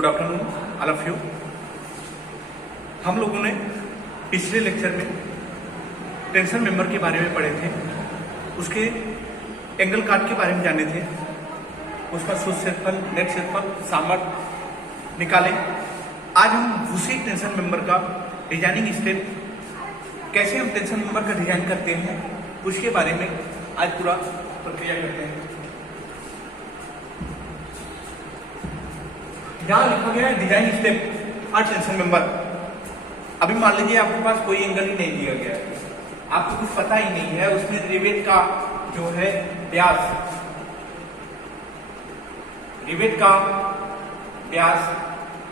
Good afternoon all of you. हम लोगों ने पिछले लेक्चर में टेंशन मेंबर के बारे में पढ़े थे, उसके एंगल काट के बारे में जाने थे, उसका शुद्ध क्षेत्रफल, नेट क्षेत्रफल, सामर्थ्य निकाले। आज हम उसी टेंशन मेंबर का डिजाइनिंग स्टेप, कैसे हम टेंशन मेंबर का डिजाइन करते हैं, उसके बारे में आज पूरा प्रक्रिया करते हैं। यहाँ लिखा गया है design step for tension member. अभी मान लीजिए आपके पास कोई एंगल ही नहीं दिया गया है, आपको कुछ पता ही नहीं है, उसमें रिवेट का जो है व्यास, रिवेट का व्यास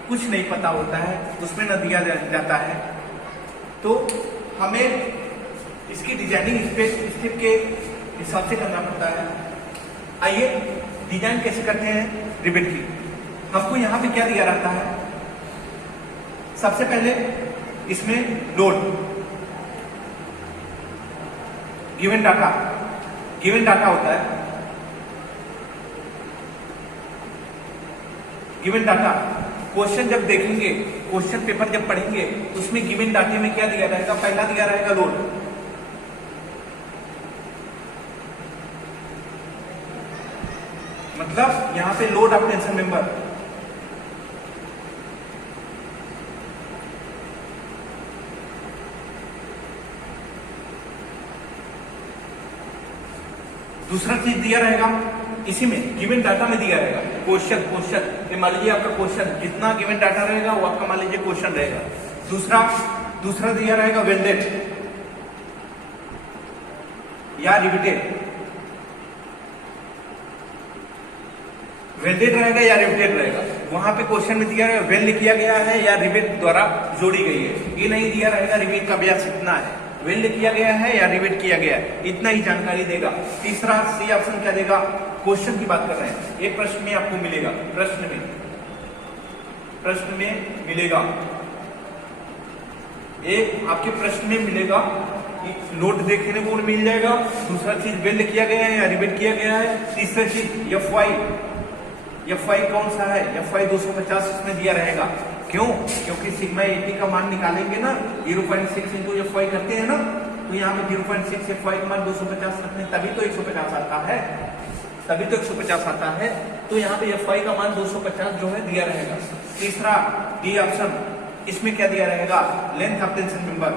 कुछ नहीं पता होता है, उसमें न दिया जाता है, तो हमें इसकी डिजाइनिंग स्टेप के हिसाब से करना पड़ता है। आइए डिजाइन कैसे करते हैं रिवेट की। हमको यहाँ पे क्या दिया रहता है, सबसे पहले इसमें लोड, गिवन डाटा होता है। गिवन डाटा क्वेश्चन जब देखेंगे, क्वेश्चन पेपर जब पढ़ेंगे, उसमें गिवन डाटे में क्या दिया रहेगा, पहला दिया रहेगा लोड, मतलब यहां पे लोड ऑफ टेंशन मेंबर। दूसरा चीज दिया रहेगा इसी में, गिवन डाटा में दिया रहेगा क्वेश्चन। मान लीजिए आपका क्वेश्चन जितना गिवन डाटा रहेगा वो आपका मान लीजिए क्वेश्चन रहेगा। दूसरा दिया रहेगा वेल्डेड या रिविटेड, वेल्डेड रहेगा या रिविटेड रहेगा। वहां पे क्वेश्चन में दिया रहेगा वेल्ड किया गया है या रिवेट द्वारा जोड़ी गई है। ये नहीं दिया रहेगा रिवेट का व्यास इतना है, वेल्ड किया गया है या रिवेट किया गया है, इतना ही जानकारी देगा। तीसरा सी ऑप्शन क्या देगा, क्वेश्चन की बात कर रहे हैं, एक प्रश्न में आपको मिलेगा, प्रश्न में मिलेगा, एक आपके प्रश्न में मिलेगा, लोड देखने को मिल जाएगा। दूसरा चीज वेल्ड किया गया है या रिवेट किया गया है। तीसरा चीज एफ वाई कौन सा है, एफ वाई 250 इसमें दिया रहेगा। क्यों? क्योंकि सिग्मा 80 का मान निकालेंगे ना, 0.6 इंटू एफ वाई करते हैं ना, तो यहाँ पे 0.6 एफ वाई का मान 250 रखते हैं, तभी तो 150 आता है, तभी तो 150 आता है। तो यहाँ पे एफ वाई का मान 250 जो है दिया रहेगा। तीसरा डी ऑप्शन, इसमें क्या दिया रहेगा, length of tension member,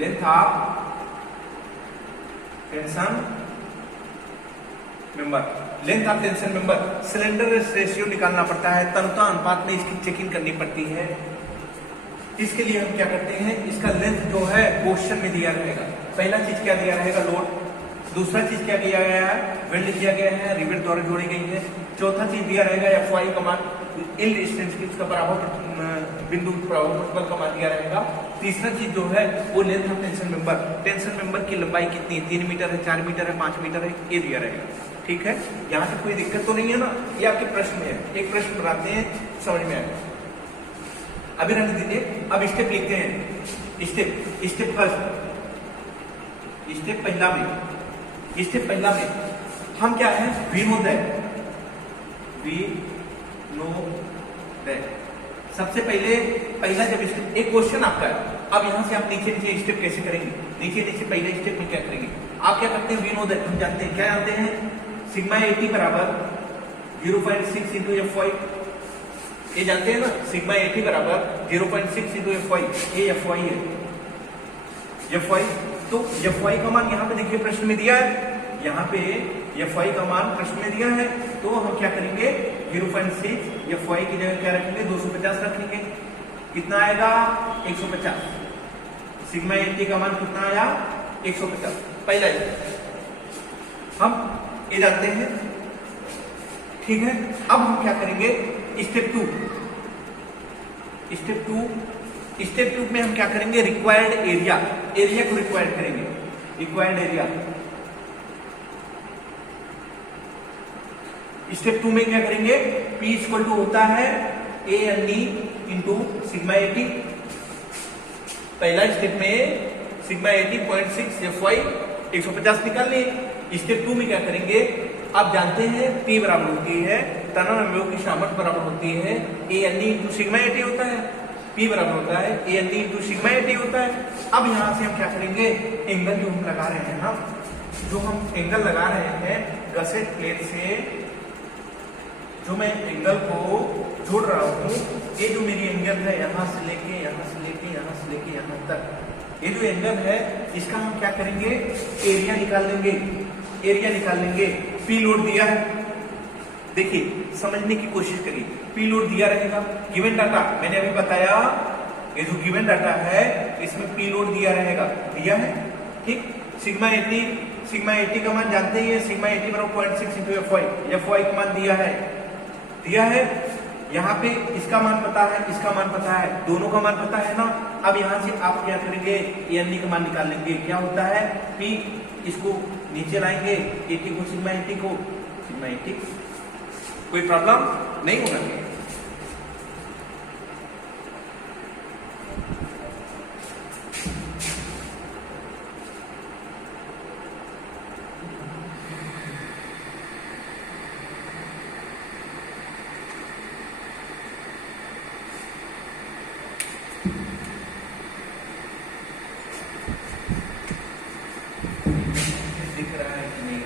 length of tension member, cylinder ratio निकालना पड़ता है, तनुता अनुपात में इसकी चेकिंग करनी पड़ती है। इसके लिए हम क्या करते हैं, इसका लेंथ जो है क्वेश्चन में दिया रहेगा। पहला चीज क्या दिया रहेगा, लोड। दूसरा चीज क्या किया गया है, वेल्ड किया गया है, रिवेट द्वारा जोड़ी गई है। चौथा चीज दिया रहेगा एफ वाई का मान, इन डिस्टेंस की उसका बराबर बिंदु प्रतिबल का मान दिया रहेगा। तीसरा चीज जो है वो लेंथ ऑफ टेंशन मेंबर की लंबाई कितनी है, 3 मीटर है, 4 मीटर है, 5 मीटर है, ये दिया रहेगा। ठीक है, यहाँ से कोई दिक्कत तो नहीं है ना, ये आपके प्रश्न में है। एक प्रश्न बनाते हैं, समझ में आएगा। अभी रहने दीजिए, अब स्टेप लिखते हैं। स्टेप पहला में हम क्या है, विनोदय। सबसे पहला जब स्टेप, एक क्वेश्चन आपका है, अब यहाँ से आप नीचे स्टेप कैसे करेंगे, नीचे पहले स्टेप में क्या करेंगे, आप क्या करते हैं, विनोदय। हम जानते हैं, क्या जानते हैं, सिग्मा 80 बराबर 0.6 इंटू एफ वाई, ये जानते हैं ना, सिग्मा 80 बराबर 0.6 इंटू एफ वाई, ये एफ वाई है, एफ वाई। तो एफ वाई का मान यहाँ पे देखिए प्रश्न में दिया है, यहाँ पे एफ वाई का मान प्रश्न में दिया है, तो हम क्या करेंगे, 0.6 एफ वाई की जगह क्या रखेंगे, 250 रखेंगे। कितना आएगा, 150। सिग्मा 80 का मान कितना आया, 150। पहला हम ये जानते हैं, ठीक है। अब हम क्या करेंगे, स्टेप टू में हम क्या करें, रिक्वायर्ड एरिया को रिक्वायर्ड करेंगे, रिक्वायर्ड एरिया। स्टेप 2 में क्या करेंगे, P इक्वल टू होता है A इंटू सिग्मा 80। पहला स्टेप में सिग्मा 80.6 एफ वाई 150 निकाल लिए। स्टेप 2 में क्या करेंगे, आप जानते हैं P बराबर होती है तनन अवयव की सामर्थ्य बराबर होती है A N D into sigma A T होता है, P बराबर होता है A N D into sigma A T होता है। अब यहाँ से हम क्या करेंगे, एंगल जो हम लगा रहे हैं ना, जो हम एंगल लगा रहे हैं गसेट प्लेट से, जो मैं एंगल को जोड़ रहा हूँ, ये जो मेरी एंगल है यहाँ से लेके यहाँ से लेके यहाँ से लेके यहाँ तक, ये जो एंगल है इसका हम क्या करेंगे, एरिया निकाल लेंगे। एरिया निकाल लेंगे। पी लोड दिया है, देखिए समझने की कोशिश करिए, पी लोड दिया रहेगा। गिवन डाटा मैंने अभी बताया, ये जो गिवन डाटा है इसमें पी लोड दिया रहेगा, दिया है ठीक। सिग्मा 80 का मान जानते ही है, सिग्मा 80 बराबर 0.6 इंटू एफ वाई का मान दिया है। यहाँ पे इसका मान पता है, इसका मान पता है, दोनों का मान पता है ना। अब यहाँ से आप क्या करेंगे, एन का मान निकाल लेंगे। क्या होता है, पी, इसको नीचे लाएंगे, 80 को सिग्मा 80, कोई प्रॉब्लम नहीं होना चाहिए। दिख रहा है कि नहीं,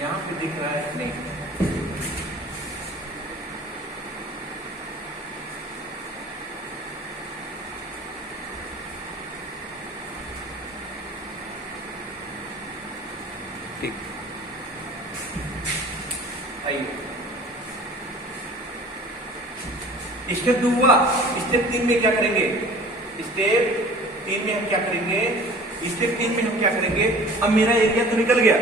यहाँ पे दिख रहा है कि नहीं, ठीक। आइए स्टेप 2 हुआ। स्टेप 3 में क्या करेंगे, स्टेप 3 में हम क्या करेंगे, स्टेप 3 में हम क्या करेंगे, अब मेरा एरिया तो निकल गया।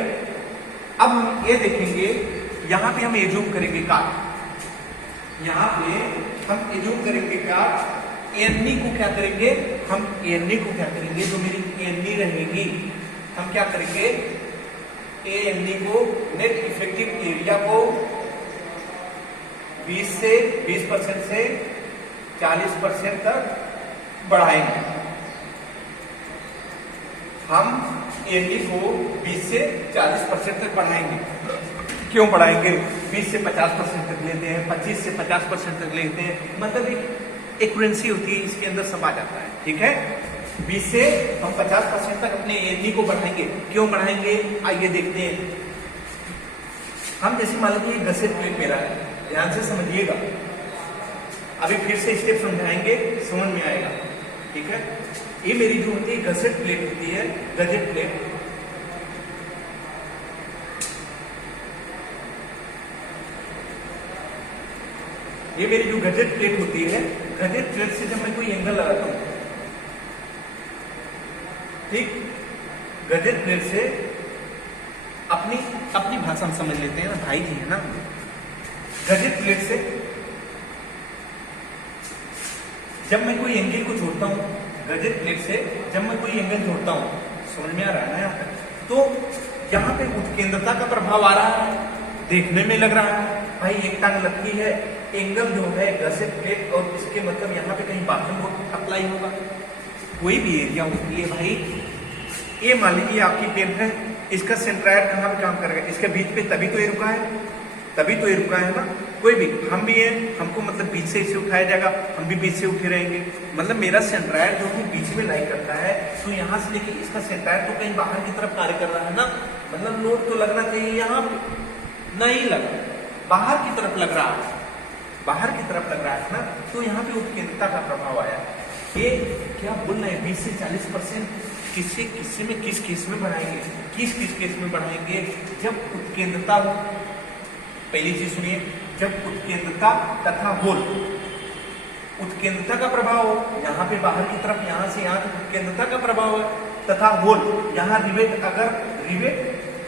अब हम ये देखेंगे, यहां पे हम एज्यूम करेंगे का, यहां पे हम एज्यूम करेंगे का, एननी को क्या करेंगे, हम एननी को क्या करेंगे, जो मेरी एननी रहेगी, हम क्या करेंगे, ए एन डी को, नेट इफेक्टिव एरिया को 20% से 40% तक बढ़ाएंगे। हम एन डी को 20 से 40% तक बढ़ाएंगे। क्यों बढ़ाएंगे, 20 से 50% तक लेते हैं, 25 से 50% तक लेते हैं, मतलब एक एक्यूरेंसी होती है, इसके अंदर सब आ जाता है, ठीक है। 20 से हम 50% तक अपने एनडी को बढ़ाएंगे। क्यों बढ़ाएंगे, आइए देखते हैं। हम जैसे मान लीजिए गसेट प्लेट मेरा है, ध्यान से समझिएगा, अभी फिर से स्टेप समझाएंगे, समझ में आएगा, ठीक है। ये मेरी जो होती है गसेट प्लेट होती है, गजेट प्लेट, ये मेरी जो गजेट प्लेट होती है, गजेट प्लेट से जब मैं कोई एंगल लगाता हूं, ठीक, गजेट प्लेट से अपनी भाषा में समझ लेते हैं ना, भाई जी है ना। गजेट प्लेट से जब मैं कोई एंगल को जोड़ता हूं, गजेट प्लेट से जब मैं कोई एंगल जोड़ता हूं, समझ में आ रहा है ना यहाँ तक, तो यहाँ पे उत्केंद्रता का प्रभाव आ रहा है, देखने में लग रहा है भाई एक टांग लगती है, एंगल जो है गसेट प्लेट और इसके मतलब यहाँ पे कहीं बाहर अप्लाई होगा। कोई भी एरिया होती है भाई, ये मान लीजिए आपकी पेन है, इसका सेंट्राइड कहाँ पे काम करेगा, इसके बीच पे, तभी तो ये रुका है, तभी तो ये रुका है ना। कोई भी, हम भी हैं, हमको मतलब बीच से इसे उठाया जाएगा, हम भी बीच से उठे रहेंगे, मतलब मेरा सेंट्राइड जो है बीच में लाई करता है, तो यहाँ से लेके इसका सेंट्राइड तो कहीं बाहर की तरफ कार्य कर रहा है ना, मतलब लोड तो लगना चाहिए, यहाँ पे नहीं लगा, बाहर की तरफ लग रहा है, बाहर की तरफ लग रहा है ना, तो यहाँ पे उत्केंद्रता का प्रभाव आया। ये क्या बोल रहे हैं, 20 से 40% किस केस में बढ़ाएंगे, किस केस में बढ़ाएंगे, जब उत्केंद्रता हो। पहली चीज सुनिए, जब उत्केंद्रता तथा होल, उत्केंद्रता का प्रभाव हो, यहाँ पे बाहर की तरफ, यहाँ से यहाँ तक उत्केंद्रता का प्रभाव है, तथा होल, यहाँ रिवेट, अगर रिवेट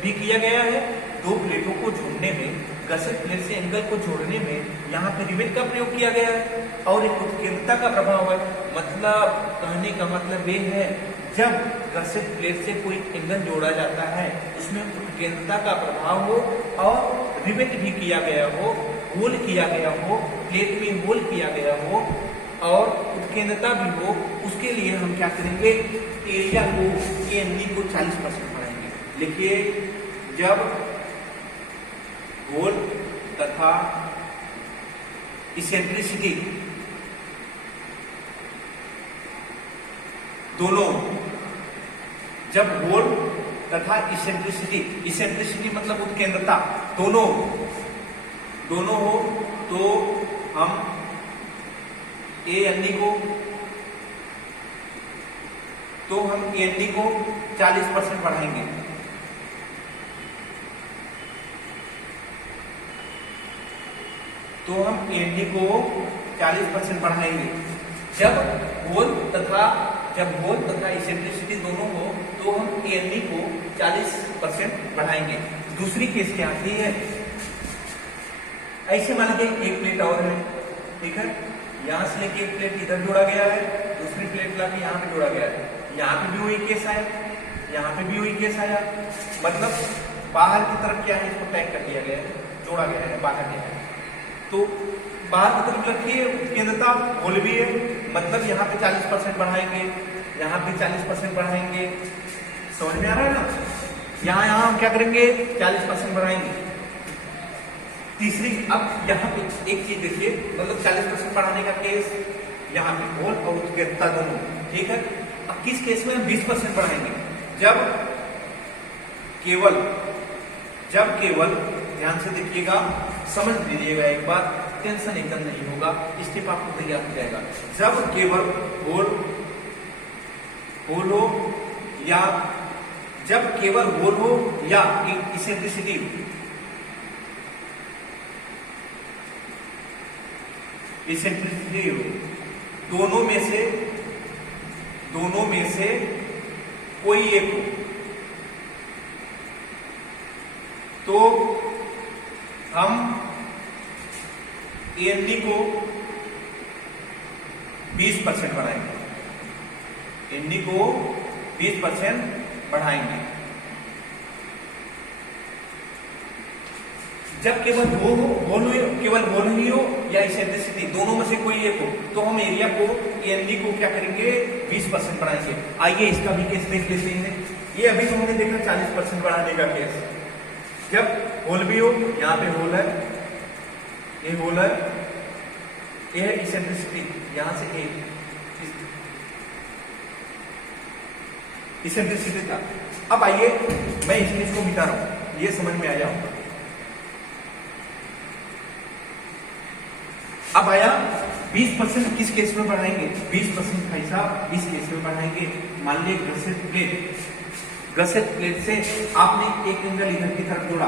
भी किया गया है, दो प्लेटों को जोड़ने में, गसेट प्लेट से एंगल को जोड़ने में यहाँ पे रिवेट का प्रयोग किया गया है, और एक उत्केंद्रता का प्रभाव है। मतलब कहने का मतलब ये है, जब गसेट प्लेट से कोई एंगल जोड़ा जाता है, उसमें उत्केंद्रता का प्रभाव हो और रिवेट भी किया गया हो, होल किया गया हो, प्लेट में होल किया गया हो और उत्केंद्रता भी हो, उसके लिए हम क्या करेंगे, एरिया को, एनडी को 40% बढ़ाएंगे। लिखिए, जब होल तथा इसेंट्रिसिटी दोनों, जब होल तथा इसेंट्रिसिटी मतलब उत्केंद्रता दोनों हो तो हम ए एन डी को 40% बढ़ाएंगे। जब होल तथा इसेंट्रिसिटी दोनों हो तो हम एएनडी को 40% बढ़ाएंगे। दूसरी केस क्या आती है, ऐसे मान लीजिए एक प्लेट और है, ठीक है, यहां से लेके एक प्लेट इधर जोड़ा गया है, दूसरी प्लेट लाके यहाँ पे जोड़ा गया है, यहाँ पे भी वही केस आया, यहाँ पे भी वही केस आया, मतलब बाहर की तरफ क्या है, इसको पैक कर दिया गया है, जोड़ा गया है, बाहर गया है, तो बाहर की तरफ रखिए उत्केंद्रता होल भी है, मतलब यहाँ पे 40% बढ़ाएंगे, यहाँ पे 40% बढ़ाएंगे, समझ में आ रहा है ना। यहाँ हम क्या करेंगे, 40% बढ़ाएंगे। तीसरी, अब यहाँ पे एक चीज देखिए, मतलब 40% बढ़ाने का केस यहाँ पे होल और उत्केंद्रता दोनों, ठीक है। अब किस केस में हम 20% बढ़ाएंगे, जब केवल ध्यान से देखिएगा, समझ लीजिएगा एक बार, टेंशन एकदम नहीं होगा, स्टेप आपको तैयार हो जाएगा। जब केवल होल हो या इसेंट्रिसिटी हो, दोनों में से कोई एक हो तो हम एएनडी को 20% बढ़ाएंगे, एएनडी को 20% बढ़ाएंगे। जब केवल होल ही हो या इसेंट्रिसिटी दोनों में से कोई एक हो तो हम एरिया को एएनडी को क्या करेंगे, 20% बढ़ाएंगे। आइए इसका भी केस देख लेते हैं। ये अभी तो हमने देखा 40% बढ़ाने का केस, जब होल भी हो, यहाँ पे होल है, ये होल है, ये है इसेंट्रिसिटी, यहां से एक इसेंट्रिसिटी था। अब आइए मैं इस चीज को मिटा रहा हूं, ये समझ में आ जाऊंगा। अब आया 20% किस केस में बढ़ाएंगे, 20% भाई साहब इस केस में बढ़ाएंगे। मान लीजिए गसेट प्लेट से आपने एक एंगल इधर की तरफ जोड़ा,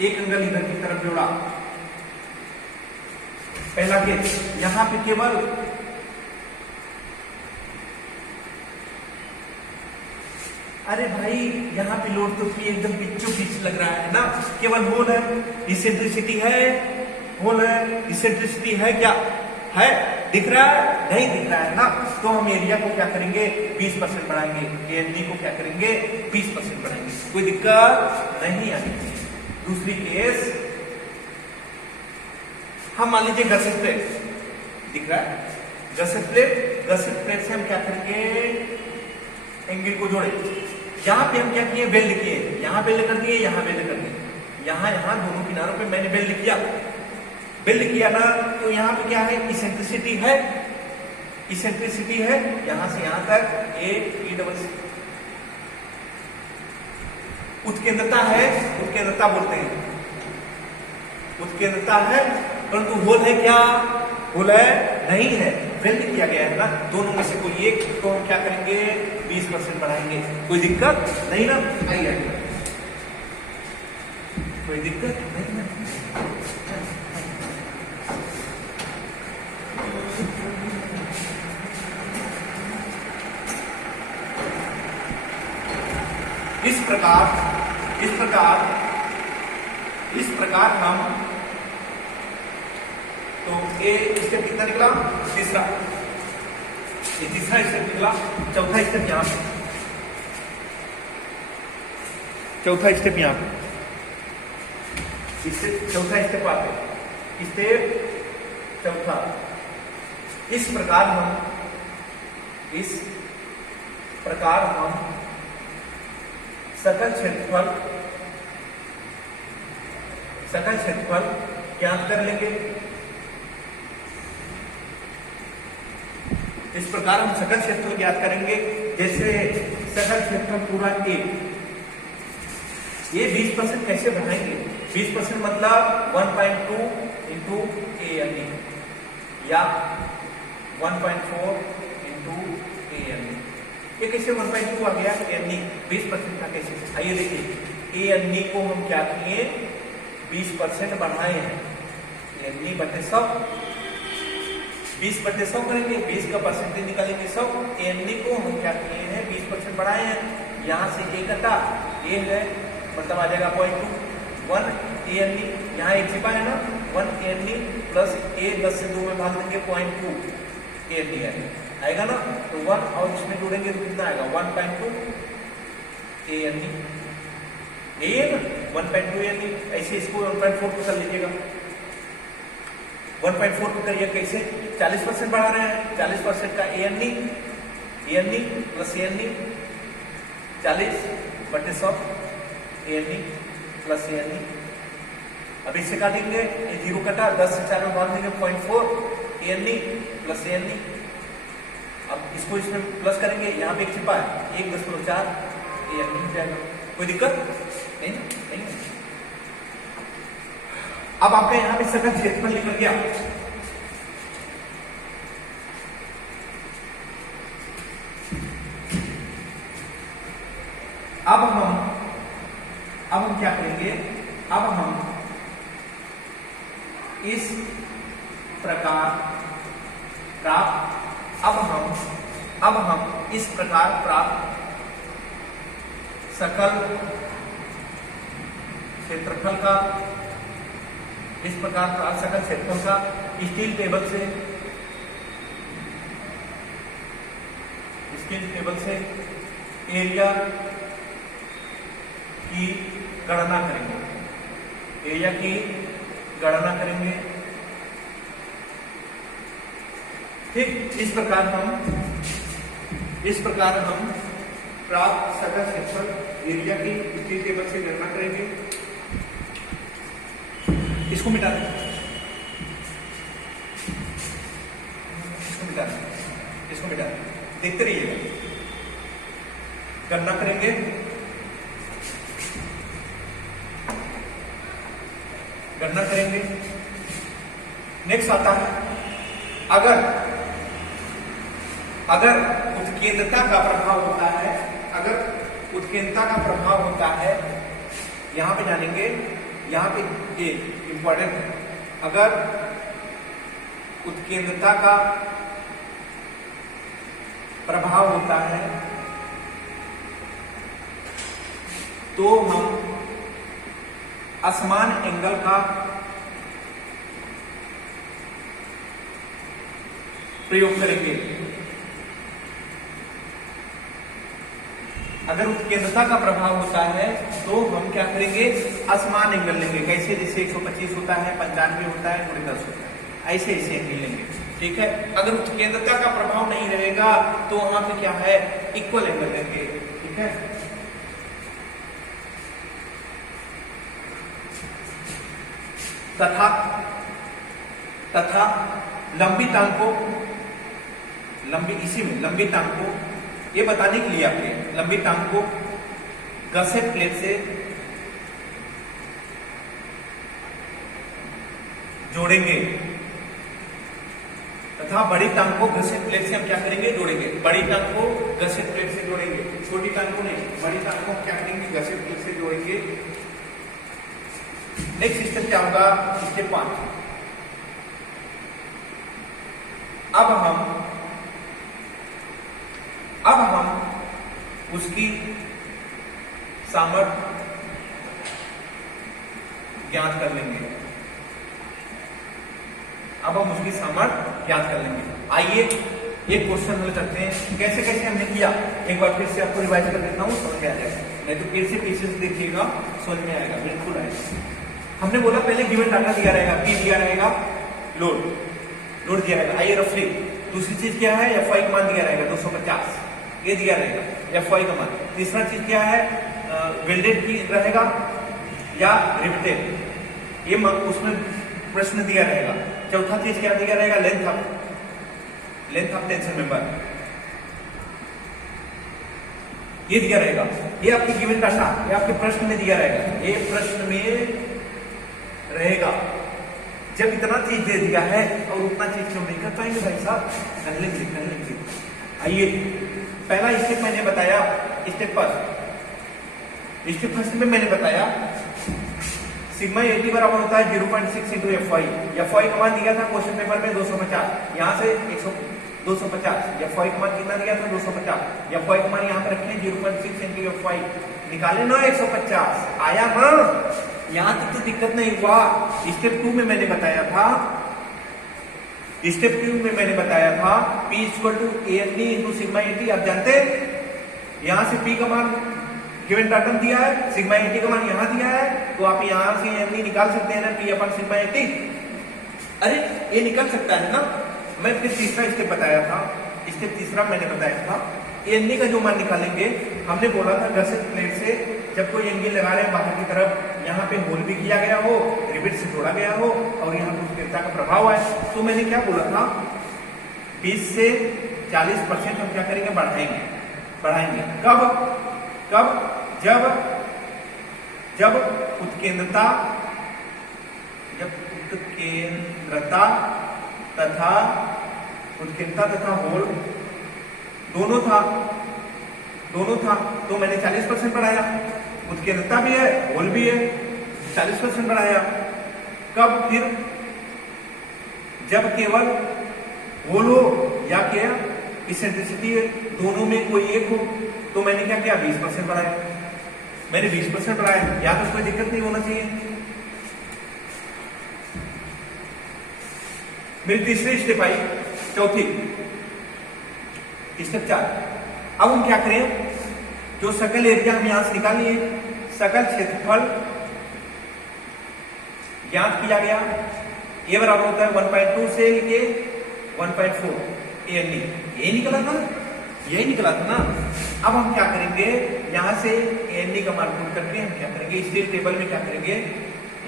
एक एंगल इधर की तरफ जोड़ा, पहला केस। यहां पे केवल अरे भाई यहाँ पे लोड तो एकदम पिच्चो पिच लग रहा है ना, केवल होल है, इसेंट्रिसिटी है, होल है, इसेंट्रिसिटी है, क्या है, दिख रहा है, नहीं दिख रहा है ना, तो हम एरिया को क्या करेंगे, 20% बढ़ाएंगे, एएनडी को क्या करेंगे, 20% बढ़ाएंगे, कोई दिक्कत नहीं आनी चाहिए। दूसरी केस, हम मान लीजिए गसेट प्लेट दिख रहा है, गसेट प्लेट से हम क्या करेंगे, एंगल को जोड़े। यहाँ पे हम क्या किए, वेल्ड किए, यहाँ वेल्ड कर दिए, यहाँ वेल्ड कर दिए, यहाँ दोनों किनारों पे मैंने वेल्ड किया ना, तो यहाँ पे क्या है, इसेंट्रिसिटी है, यहाँ से यहाँ तक उत्केंद्रता बोलते हैं, उत्केंद्रता है, परंतु होल है क्या, होल है नहीं है, वेल्ड किया गया है ना, दोनों में से कोई एक, तो हम क्या करेंगे, 20% बढ़ाएंगे। कोई दिक्कत नहीं ना, आइए, कोई दिक्कत नहीं ना। इस प्रकार हम, तो ये स्टेप कितना निकला, तीसरा स्टेप निकला। चौथा स्टेप यहाँ पे, चौथा स्टेप आते, स्टेप चौथा। इस प्रकार हम सकल क्षेत्रफल ज्ञात कर लेंगे। इस प्रकार हम सकल क्षेत्रफल ज्ञात करेंगे। जैसे सकल क्षेत्रफल पूरा ए, ये 20% कैसे बढ़ाएंगे? 20% मतलब 1.2 इंटू ए एन ई या 1.4 इंटू ए एन ई। ये कैसे 1.2 आ गया? एन ई 20% का कैसे? आइए देखिए, ए एन ई को हम क्या किए? 20% बढ़ाए हैं। एन ई बटे 100, 20/100 करेंगे, 20 का परसेंटेज निकालेंगे 100। एन ई को हम क्या किए हैं? 20% बढ़ाए हैं। यहाँ से ए कटा, ए है मतलब आ जाएगा 0.2, 1 ए एन ई, यहाँ एक छिपा है ना, 1 एन ई प्लस ए 10 से 2 में भाग देंगे 0.2 ए एन ई आएगा ना, तो 1 और इसमें जोड़ेंगे तो कितना आएगा? 1.2 ए एन ई, ए है ना 1.2 एन ई। ऐसे इसको 1.4 को कर लीजिएगा, 1.4 को करिए कैसे? 40% बढ़ा रहे हैं, 40% का A N E plus A N E, 40/100 A N E plus A N E. अब इससे काटेंगे, ये 0 कटा, 10 से 4 में भाग देंगे 0.4 A N E plus A N E. अब इसको इसमें प्लस करेंगे, यहाँ पे एक छिपा है 1.4 ए एन ई हो जाएगा। कोई दिक्कत नहीं? नहीं। अब आपका यहाँ पे सकल क्षेत्रफल निकल गया। अब हम क्या करेंगे? अब हम इस प्रकार प्राप्त अब हम इस प्रकार प्राप्त सकल क्षेत्रफल का, इस प्रकार का सकल क्षेत्रफल का स्टील टेबल से एरिया की गणना करेंगे। ठीक इस प्रकार हम प्राप्त सकल क्षेत्रफल एरिया की स्टील टेबल से गणना करेंगे। इसको मिटा दें, देखते रहिएगा। गणना करेंगे, नेक्स्ट आता है अगर उत्केंद्रता का प्रभाव होता है, यहां पे जानेंगे, यहां पे ये इंपॉर्टेंट है। अगर उत्केंद्रता का प्रभाव होता है तो हम असमान एंगल का प्रयोग करेंगे। अगर उत्केंद्रता का प्रभाव होता है तो हम क्या करेंगे? असमान एंगल लेंगे। कैसे? जैसे 125 होता है, 95 होता है, 10 होता है, ऐसे एंगल लेंगे। ठीक है। अगर उत्केंद्रता का प्रभाव नहीं रहेगा तो वहां पे क्या है? इक्वल एंगल लेंगे। ठीक है। तथा लंबी टांग को ये बताने के लिए आपने लंबी टांग को गसेट प्लेट से जोड़ेंगे तथा बड़ी टांग को गसेट प्लेट से हम क्या करेंगे? जोड़ेंगे। बड़ी टांग को गसेट प्लेट से जोड़ेंगे, छोटी टांग को नहीं, बड़ी टांग को क्या करेंगे? गसेट प्लेट से जोड़ेंगे। नेक्स्ट स्टेप क्या होगा? स्टेप 5। अब हम उसकी सामर्थ्य ज्ञात कर लेंगे। आइए एक क्वेश्चन हल करते हैं। कैसे हमने किया, एक बार फिर से आपको रिवाइज कर देता हूँ, समझ में आ जाएगा। नहीं तो फिर से पीछे से देखिएगा, समझ में आएगा, बिल्कुल आएगा। हमने बोला पहले गिवन डाटा दिया रहेगा, पी दिया रहेगा, लोड दिया रहेगा। आइए रफली दूसरी चीज क्या है? एफ वाई का मान दिया रहेगा 250, ये दिया रहेगा एफ वाई का मान। तीसरा चीज क्या है? वेल्डेड की रहेगा या रिवेटेड, ये उसमें प्रश्न दिया रहेगा। चौथा चीज क्या दिया रहेगा, लेंथ ऑफ टेंशन मेंबर, ये दिया रहेगा। ये आपके गिवन डाटा, ये आपके प्रश्न में दिया रहेगा, ये प्रश्न में रहेगा। जब इतना चीज दे दिया है और उतना चीज क्यों नहीं कर पाएंगे भाई साहब, कर लेंगे। आइए, पहला स्टेप मैंने बताया, स्टेप फर्स्ट में मैंने बताया सिग्मा 80 बराबर होता है 0.6 इंटू FY। FY का मान दिया था क्वेश्चन पेपर में 250, यहाँ से 250। FY का मान कितना दिया था 250, FY का मान यहाँ पे रखे 0.6 इंटू FY, निकाले ना 150, आया ना, यहाँ तक तो दिक्कत नहीं हुआ। स्टेप 2 में मैंने बताया था, P equal to AND into sigma 80। आप जानते यहाँ से P का मान गिवन डाटा दिया है, सिग्मा 80 का मान यहाँ दिया है, तो आप यहाँ से AND निकाल सकते हैं ना, P अपन सिग्मा 80। अरे ये निकल सकता है ना। मैं फिर तीसरा स्टेप बताया था, स्टेप तीसरा मैंने बताया था, AND का जो मान निकालेंगे, हमने बोला था गसेट प्लेट से जब कोई एंगल लगा रहे हैं बाहर की तरफ, यहाँ पे होल भी किया गया हो, रिवेट से जोड़ा गया हो और यहाँ कुछ तीव्रता का प्रभाव आए, तो मैंने क्या बोला था, 20 से 40% हम क्या करेंगे, बढ़ाएंगे। कब? जब उत्केंद्रता तथा होल दोनों था, तो मैंने 40% बढ़ाया। उत्केंद्रता भी है, होल भी है, 40% बढ़ाया। कब? फिर जब केवल होल हो या क्या इसेंट्रिसिटी है, दोनों में कोई एक हो, तो मैंने क्या किया, 20% बढ़ाया। मैंने 20% बढ़ाया, या तो कोई दिक्कत नहीं होना चाहिए। मेरी तीसरी स्टेप आई, चौथी स्टेप 4। अब हम क्या करें, जो सकल एरिया हम यहां से निकाल लिए, सकल क्षेत्रफल ज्ञात किया गया, ये बराबर होता है 1.2 से लेके 1.4 AND, ये निकला था ना। अब हम क्या करेंगे, यहां से AND का मान पुट करके हम क्या करेंगे, स्टील टेबल में क्या करेंगे,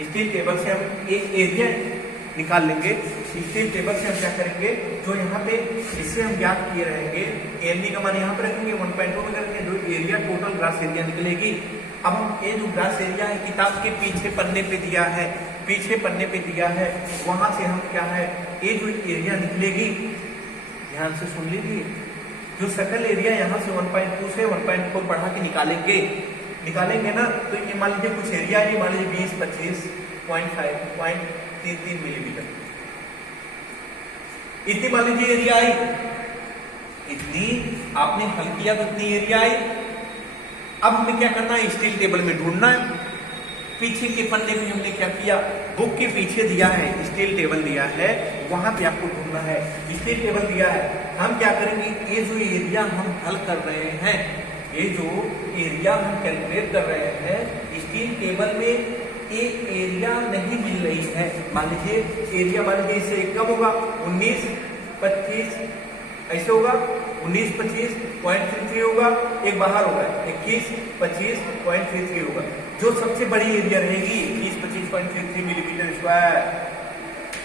स्टील टेबल से हम एक एरिया निकाल लेंगे। स्टील टेबल से हम क्या करेंगे, जो यहाँ पे इससे हम ज्ञात किए रहेंगे, AND का मान यहाँ पे रखेंगे, 1.2 में करेंगे, जो एरिया टोटल ग्रास एरिया निकलेगी। अब हम ये जो ग्रास एरिया है किताब के पीछे पन्ने पे दिया है, वहां से हम क्या है, ये जो एरिया निकलेगी, ध्यान से सुन लीजिए, जो सकल एरिया यहाँ से 1.2 से 1.4 बढ़ा के निकालेंगे ना, तो ये मान लीजिए कुछ एरिया है, मान लीजिए 20, 25, 0.33 मिलीमीटर, इतनी मान लीजिए एरिया आई। इतनी आपने हल किया तो इतनी एरिया आई। अब हमें क्या करना है, स्टील टेबल में ढूंढना है। पीछे के पन्ने में हमने क्या किया, बुक के पीछे दिया है, स्टील टेबल दिया है, वहां पे आपको ढूंढना है। स्टील टेबल दिया है, हम क्या करेंगे, ये जो एरिया हम हल कर रहे हैं, ये जो एरिया हम कैलकुलेट कर रहे हैं, स्टील टेबल में ये एरिया नहीं मिल रही है। मान लीजिए एरिया, मान लीजिए इससे कम होगा, 19, 25 ऐसे होगा, 19, 25.33 होगा, एक बाहर होगा 21, 25.33 होगा। जो सबसे बड़ी एरिया रहेगी 21, 25.33 मिलीमीटर स्क्वायर,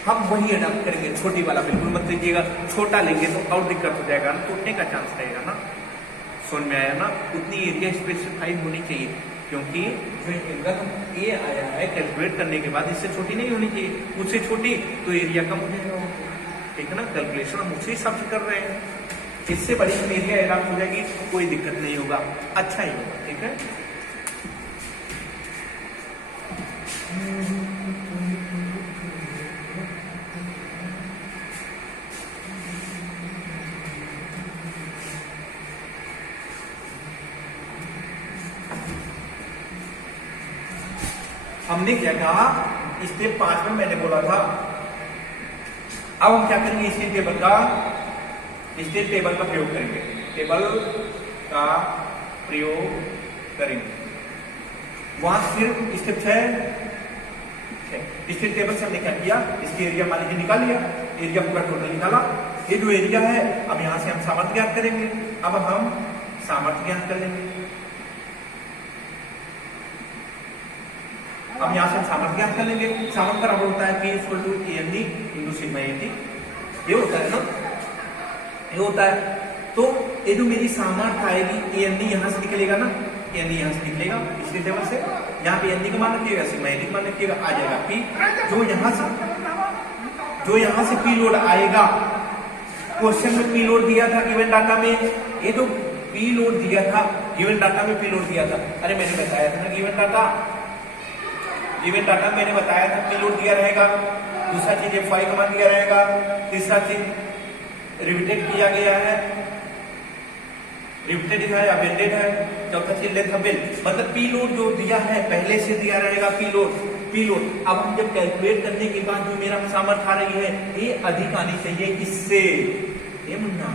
हम वही अडॉप्ट करेंगे। छोटी वाला बिल्कुल मत लीजिएगा, छोटा लेंगे तो और दिक्कत हो जाएगा ना, टूटने का चांस रहेगा ना। समझ में आया ना, उतनी एरिया स्पेसिफाइड होनी चाहिए, क्योंकि जो एंगल ये आया है कैलकुलेट करने के बाद, इससे छोटी नहीं होनी चाहिए, उससे छोटी तो एरिया कम हो जाएगा, ठीक है ना। कैलकुलेशन हम उसी हिसाब से कर रहे हैं, इससे बड़ी एरिया एडॉप्ट हो जाएगी, कोई दिक्कत नहीं होगा, अच्छा ही होगा, ठीक है। हमने क्या कहा, स्टेप 5 में मैंने बोला था, अब हम क्या करेंगे, स्टील टेबल का प्रयोग करेंगे, वहां फिर स्टेप 6, स्टील टेबल से हमने क्या किया, इसकी एरिया मान लीजिए निकाल लिया, एरिया पूरा टोटल निकाला। ये जो एरिया है, अब यहां से हम सामर्थ्य ज्ञात करेंगे। अब हम सामर्थ्य ज्ञात कर लेंगे, अब यहाँ से हम सामर्थ्य ज्ञात कर लेंगे। सामर्थ्य बराबर होता है P equal to AND into sigma AT, ये होता है ना, ये होता है। तो ये जो मेरी सामर्थ्य आएगी AND यहाँ से निकलेगा ना, AND यहाँ से निकलेगा इसके टेबल से, यहाँ पे AND का मान रखिएगा, सिग्मा AT का मान रखिएगा, आ जाएगा P। जो यहाँ से P लोड आएगा, क्वेश्चन में P लोड दिया था गिवन डाटा में, ये जो P लोड दिया था गिवन डाटा में, P लोड दिया था, अरे मैंने बताया था ना गिवन डाटा मैंने बताया था P लोड दिया रहेगा। दूसरा चीज Fy का मान दिया रहेगा। तीसरा चीज रिविटेड किया गया है, रिविटेड है या बेंडेड है। चौथा चीज लेंथ ऑफ बेल, मतलब P लोड जो दिया है पहले से दिया रहेगा P लोड। अब हम जब कैलकुलेट करने के बाद जो मेरा सामर्थ्य आ रही है, ये अधिक आनी चाहिए इससे। ये मुन्ना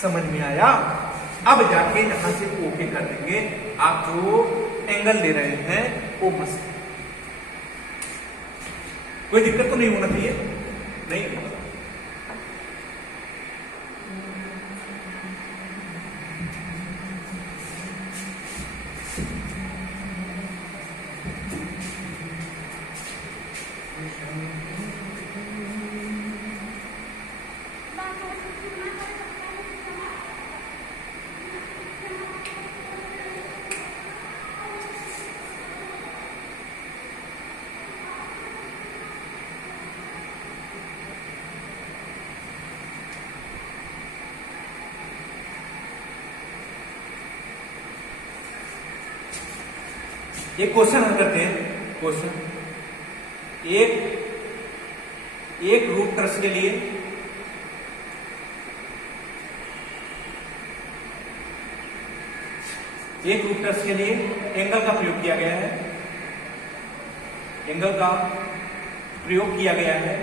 समझ में आया? अब जाके यहां से ओके कर देंगे। आप जो एंगल ले रहे हैं वो मस्त, कोई दिक्कत तो नहीं होना चाहिए, नहीं होगा। एक क्वेश्चन हम करते हैं। क्वेश्चन एक रूट त्रस्त के लिए एंगल का प्रयोग किया गया है। एंगल का प्रयोग किया गया है।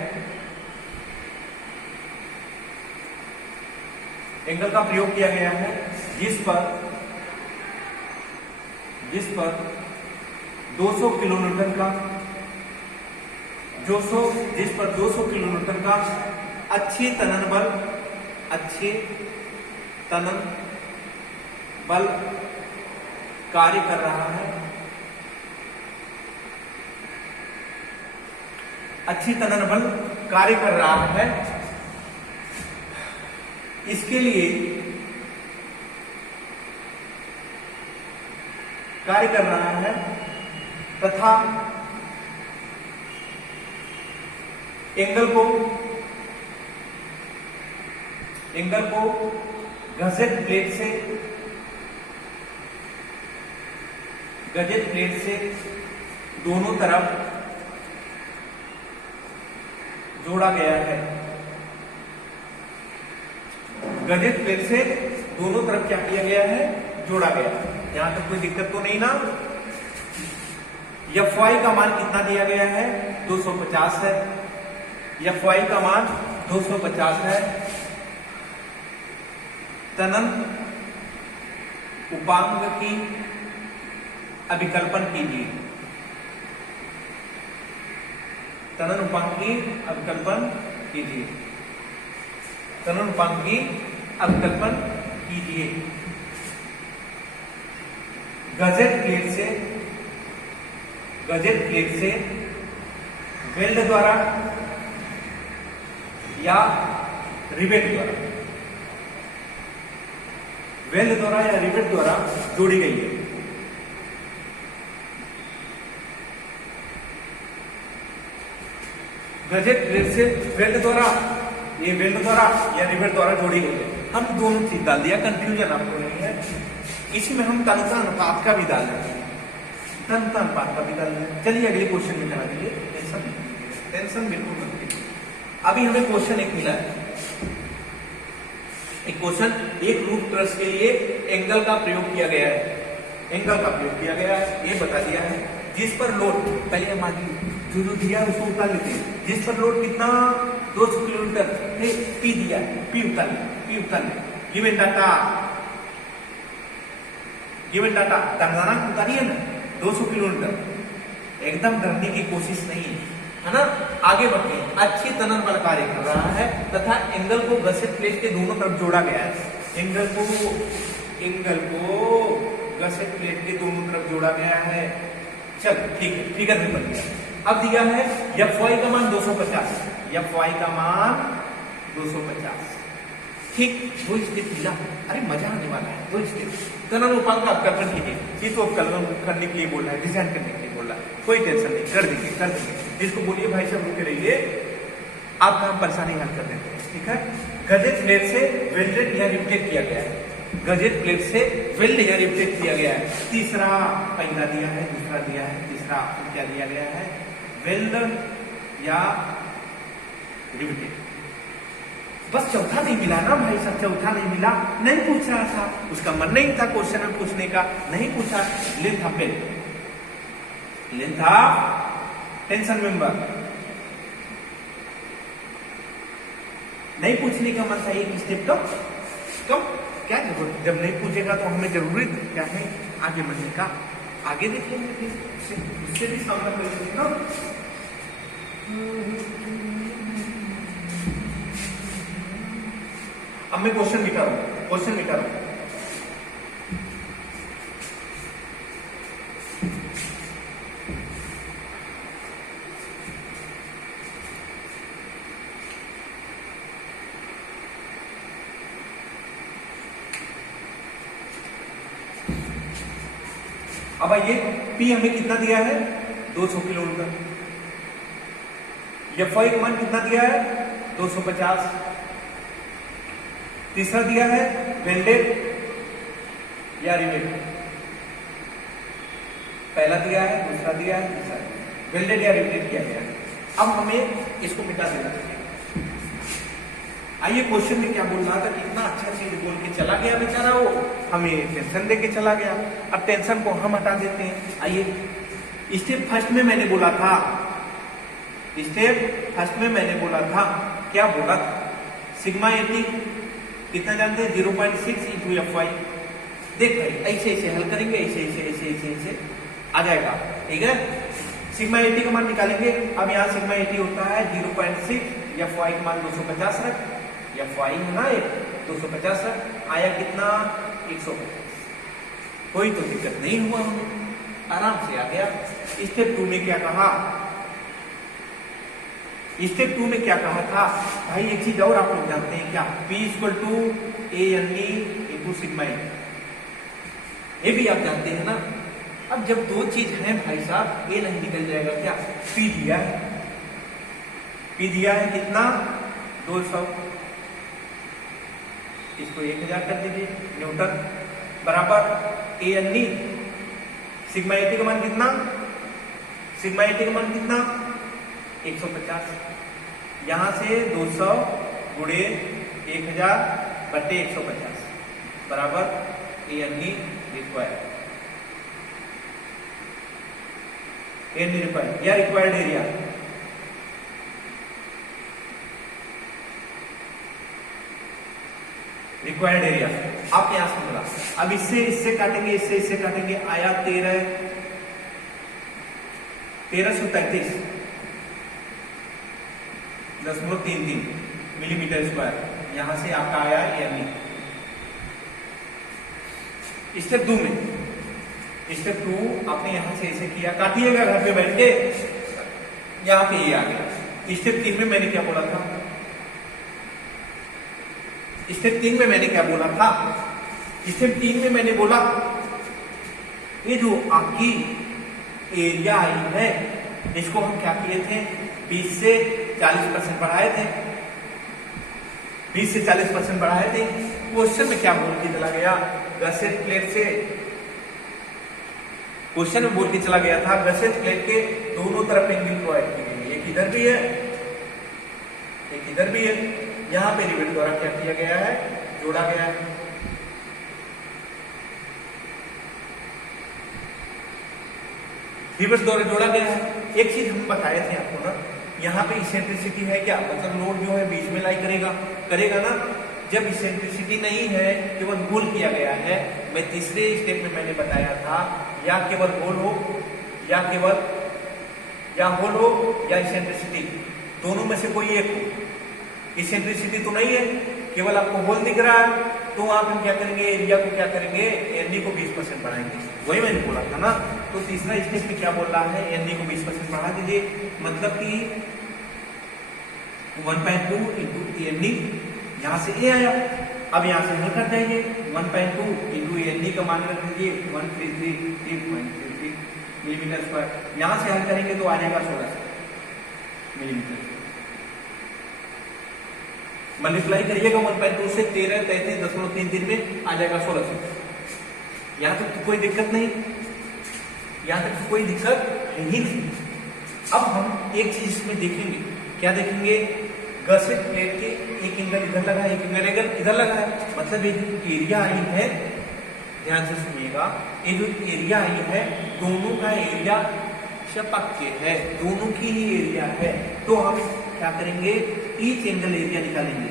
एंगल का प्रयोग किया गया है जिस पर 200 किलोन्यूटन का जिस पर 200 किलोन्यूटन का अच्छे तनन बल कार्य कर रहा है। अच्छी तनन बल कार्य कर रहा है। इसके लिए कार्य कर रहा है तथा एंगल को गजेट प्लेट से दोनों तरफ जोड़ा गया है। गजेट प्लेट से दोनों तरफ क्या किया गया है? जोड़ा गया। यहां तक कोई दिक्कत तो नहीं ना? Fy का मान कितना दिया गया है? 250 है। Fy का मान 250 है। तनन उपांग की अभिकल्पन कीजिए। तनन उपांग की अभिकल्पन कीजिए। तनन उपांग की अभिकल्पन कीजिए। गजेट प्लेट से वेल्ड द्वारा या रिवेट द्वारा, वेल्ड द्वारा या रिवेट द्वारा जोड़ी गई है। गजेट प्लेट से वेल्ड द्वारा, ये वेल्ड द्वारा या रिवेट द्वारा जोड़ी गई है। हम दोनों चीज डाल दिया, कंफ्यूजन आपको नहीं है। इसी में हम तनता अनुपात का भी डाल देंगे, तनता अनुपात का भी डाल देंगे। चलिए अगले क्वेश्चन में चला दीजिए, टेंशन बिल्कुल मत लीजिए। अभी हमें क्वेश्चन एक मिला है। एक क्वेश्चन, एक रूट त्रस्त के लिए एंगल का प्रयोग किया गया है। एंगल का प्रयोग किया गया है, ये बता दिया है। जिस पर लोड, पहले हम आगे जो दिया है उसको उतार लेते हैं। जिस पर लोड कितना? 200 किलोमीटर। P दिया है, P उतार ले। गिवन डाटा तंगाना उतारिए ना, 200 किलोमीटर। एकदम डरने की कोशिश नहीं है ना। आगे बढ़ते हैं। अच्छी तनन बल कार्य कर रहा है तथा एंगल को गसेट प्लेट के दोनों तरफ जोड़ा गया है। एंगल को गसेट प्लेट के दोनों तरफ जोड़ा गया है। चल ठीक है, फिगर भी बन गया। अब दिया है Fy का मान 250, Fy का मान 250, ठीक। दो स्टेप मिला, अरे मजा आने वाला है। दो स्टेप कलन उपांग का अपकल्पन कीजिए, ये तो अपकलन करने के लिए बोल रहा है, डिजाइन करने के लिए बोल रहा है, कोई टेंशन नहीं, कर देंगे कर देंगे। इसको बोलिए भाई साहब रुके रहिए, आपका हम परेशानी हल कर देते हैं, ठीक है। गजेट प्लेट से वेल्डेड या रिवेटेड किया गया है, गजेट प्लेट से वेल्ड या रिवेटेड किया गया है। तीसरा पहला दिया है, दूसरा दिया है, तीसरा क्या दिया गया है, वेल्ड या रिवेटेड। बस चौथा नहीं मिला ना भाई साहब, चौथा नहीं मिला, नहीं पूछ रहा था, उसका मन नहीं था क्वेश्चन में पूछने का, नहीं पूछा। Length of belt, length of tension member, नहीं पूछने का मन था, एक स्टेप तो क्या जरूरत, जब नहीं पूछेगा तो हमें जरूरी क्या है आगे बढ़ने का, आगे देखेंगे फिर उससे भी सामना करेंगे ना। अब मैं क्वेश्चन मिटा रहा हूं, क्वेश्चन मिटा रहा हूं। अब आइए, P हमें कितना दिया है, 200 किलोमीटर। Fy का मान कितना दिया है, 250। तीसरा दिया है वेल्डेड या रिवेटेड, पहला दिया है, दूसरा दिया है, तीसरा वेल्डेड या रिवेटेड किया गया है। अब हमें इसको मिटा देना चाहिए। आइए, क्वेश्चन में क्या बोल रहा था, कितना अच्छा चीज बोल के चला गया बेचारा, वो हमें टेंशन दे के चला गया। अब टेंशन को हम हटा देते हैं। आइए, स्टेप फर्स्ट में मैंने बोला था, स्टेप फर्स्ट में मैंने बोला था, क्या बोला था, सिग्मा 80 कितना जानते हैं, 0.6 इंटू Fy। देख भाई, ऐसे ऐसे हल करेंगे, ऐसे ऐसे ऐसे ऐसे ऐसे आ जाएगा, ठीक है। सिग्मा 80 का मान निकालेंगे। अब यहाँ सिग्मा 80 होता है 0.6, Fy का मान 250 रख, Fy है ना 250 रख, आया कितना, 150। कोई तो दिक्कत नहीं हुआ, हमें आराम से आ गया। स्टेप 2 में क्या कहा, स्टेप 2 में क्या कहा था भाई, एक चीज और आप लोग जानते हैं क्या, P equal to ANE into sigma E, ये भी आप जानते हैं ना। अब जब दो चीज है भाई साहब, A नहीं निकल जाएगा क्या, P दिया है, P दिया है कितना, 200, इसको 1000 कर दीजिए न्यूटन, बराबर ANE सिग्मा 80 का मान कितना, सिग्मा 80 का मान कितना, 150। यहां से 200 गुणे 1000 बटे 150 बराबर ANE रिक्वायर्ड, ANE रिक्वायर्ड या रिक्वायर्ड एरिया। रिक्वायर्ड एरिया आप यहां से मिला। अब इससे इससे काटेंगे, इससे इससे काटेंगे, आया 1333 .33 मिलीमीटर स्क्वायर, यहां से आपका आया ANE। स्टेप 2 में, स्टेप 2 आपने यहां से ऐसे किया, काटिएगा घर पे बैठ के, यहां पे ये आ गया। स्टेप 3 में मैंने क्या बोला था, स्टेप 3 में मैंने क्या बोला था, स्टेप 3 में मैंने बोला ये जो आपकी एरिया आई है, इसको हम क्या किए थे, 20 से 40% बढ़ाए थे, 20 से 40% बढ़ाए थे। क्वेश्चन में क्या बोल के चला गया, गसेट प्लेट से, क्वेश्चन में बोल के चला गया था गसेट प्लेट के दोनों तरफ एंगल प्रोवाइड की गई है, एक इधर भी है, एक इधर भी है। यहां पे रिवेट द्वारा क्या किया गया है, जोड़ा गया है। रिवर्स द्वारा जोड़ा गया है। एक चीज हम बताए थे आपको ना, यहाँ पे इसेंट्रिसिटी है क्या, मतलब लोड जो है बीच में लाई करेगा ना। जब इसेंट्रिसिटी नहीं है, केवल गोल किया गया है, मैं तीसरे स्टेप में मैंने बताया था, या केवल गोल हो या होल हो या इसेंट्रिसिटी, दोनों में से कोई एक हो। इसेंट्रिसिटी तो नहीं है, केवल आपको होल दिख रहा है, तो आप हम क्या करेंगे, एरिया को क्या करेंगे, ANE को 20% बढ़ाएंगे। वही मैंने बोला था ना, तो तीसरा स्टेप में क्या बोल रहा है, एनडी को 20% बढ़ा दीजिए, मतलब कि 1.2 इंटू एनडी, यहाँ से ए आया, अब यहाँ से हल कर जाएंगे, 1.2 इंटू एनडी का मान रख दीजिए 133.33 मिलीमीटर स्क्वायर, यहाँ से हल करेंगे तो आ जाएगा 16 मिलीमीटर। मल्टीप्लाई करिएगा 1.2 से 1333.33 में आ जाएगा 1600। यहाँ तक तो कोई दिक्कत नहीं, यहाँ तक तो कोई दिक्कत है ही नहीं। अब हम एक चीज इसमें देखेंगे, क्या देखेंगे, गसेट प्लेट के एक एंगल इधर लगा है, एक एंगल इधर लगा है, मतलब ये जो एरिया आई है, ध्यान से सुनिएगा, ये जो एरिया आई है दोनों का एरिया चपक्के है, दोनों की ही एरिया है। तो हम क्या करेंगे, ईच एंगल एरिया निकालेंगे।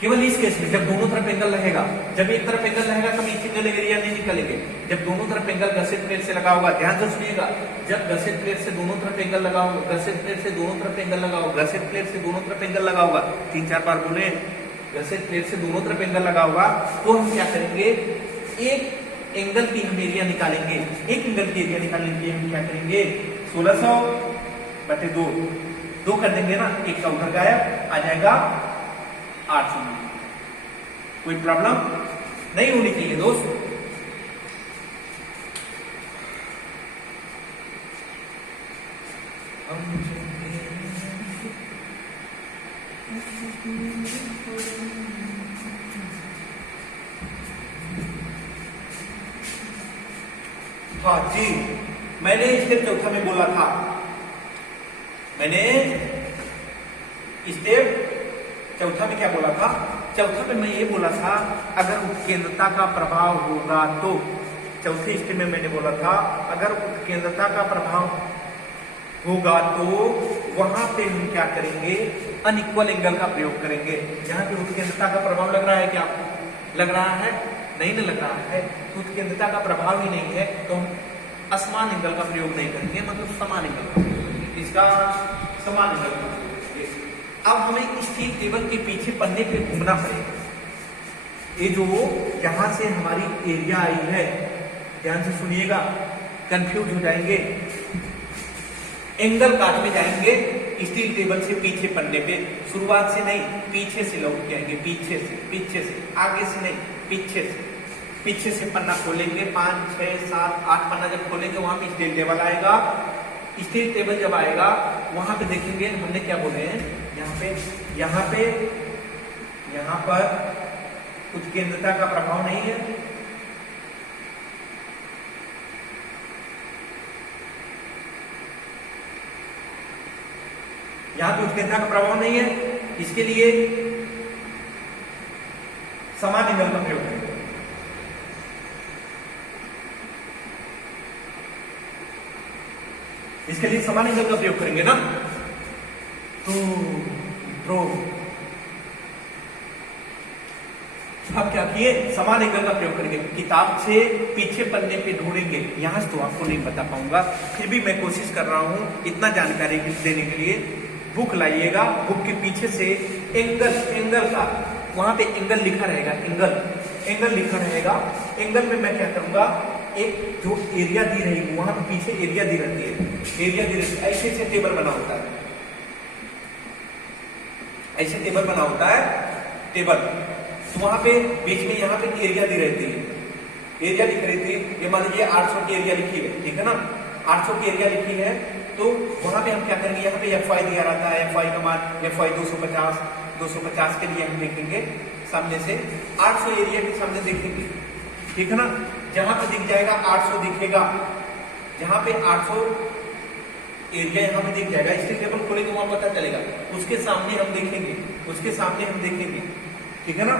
केवल इस केस में जब दोनों तरफ एंगल रहेगा, जब एक तरफ एंगल रहेगा तो ईच एंगल एरिया नहीं निकालेंगे। जब दोनों तरफ एंगल गसेट प्लेट से लगा होगा, ध्यान से सुनिएगा, जब गसेट प्लेट से दोनों तरफ एंगल लगा होगा, गसेट प्लेट से दोनों तरफ एंगल लगा होगा, गसेट प्लेट से दोनों तरफ एंगल लगा होगा, 3-4 बार बोले, गसेट प्लेट से दोनों तरफ एंगल लगा होगा, तो हम क्या करेंगे, एक एंगल की हम एरिया निकालेंगे। एक एंगल की एरिया निकालने के लिए हम क्या करेंगे, 1600/2 2 कर देंगे ना, एक का उधर गायब आ जाएगा 800। कोई प्रॉब्लम नहीं होनी चाहिए दोस्त। हाँ जी, मैंने स्टेप चौथा में बोला था, मैंने स्टेप चौथा में क्या बोला था, चौथा में मैं ये बोला था अगर उत्केंद्रता का प्रभाव होगा तो, चौथे स्टेप में मैंने बोला था अगर उत्केंद्रता का प्रभाव होगा तो वहां पे हम क्या करेंगे, अनइक्वल एंगल का प्रयोग करेंगे। यहाँ पे उत्केंद्रता का प्रभाव लग रहा है क्या, लग रहा है, नहीं लग रहा है, उत्केंद्रता का प्रभाव ही नहीं है तो हम असमान एंगल का प्रयोग नहीं करेंगे, मतलब समान एंगल का प्रयोग करेंगे, इसका समान एंगल का प्रयोग करेंगे। अब हमें स्टील टेबल के पीछे पन्ने पे घूमना पड़ेगा। ये जो यहां से हमारी एरिया आई है, ध्यान से सुनिएगा, कंफ्यूज हो जाएंगे, एंगल काटने जाएंगे स्टील टेबल से पीछे पन्ने पे, शुरुआत से नहीं, पीछे से लौट के आएंगे, पीछे से, आगे से नहीं, पीछे से पन्ना खोलेंगे, 5, 6, 7, 8 पन्ना जब खोलेंगे वहां पे स्टील टेबल आएगा। स्टील टेबल जब आएगा वहां पे देखेंगे हमने क्या बोले हैं, यहाँ पर उत्केंद्रता का प्रभाव नहीं है, यहाँ पे उत्केंद्रता का प्रभाव नहीं है, इसके लिए समान एंगल का प्रयोग करेंगे। इसके लिए समान एंगल का प्रयोग करेंगे ना, तो अब क्या किए, समान एंगल का प्रयोग करेंगे। किताब से पीछे पन्ने पे ढूंढेंगे, यहां से तो आपको नहीं बता पाऊंगा, फिर भी मैं कोशिश कर रहा हूं इतना जानकारी देने के लिए। बुक लाइएगा, बुक के पीछे से एंगल का, वहां पे एंगल लिखा रहेगा, एंगल लिखा रहेगा। एंगल में मैं क्या करूंगा, एक जो एरिया दी रहेगी वहां पे पीछे एरिया दी रहती है, ऐसे टेबल बना होता है, ऐसे टेबल बना होता है, टेबल, तो वहां पे बीच में यहाँ पे एरिया दी रहती है, एरिया लिख रही थी, ये मान लीजिए 800 की एरिया लिखी है, ठीक है ना, 800 की एरिया लिखी है, तो वहां पे हम क्या करेंगे, यहाँ पे FY दिया रहता है, FY का मान FY 250 के लिए हम देखेंगे सामने से, 800 एरिया के सामने देखेंगे, ठीक है ना, जहां पे दिख जाएगा 800 दिखेगा, जहां पे 800 एरिया यहाँ पे दिख जाएगा, स्टील टेबल खोलेंगे वहां पता चलेगा, उसके सामने हम देखेंगे, ठीक है ना,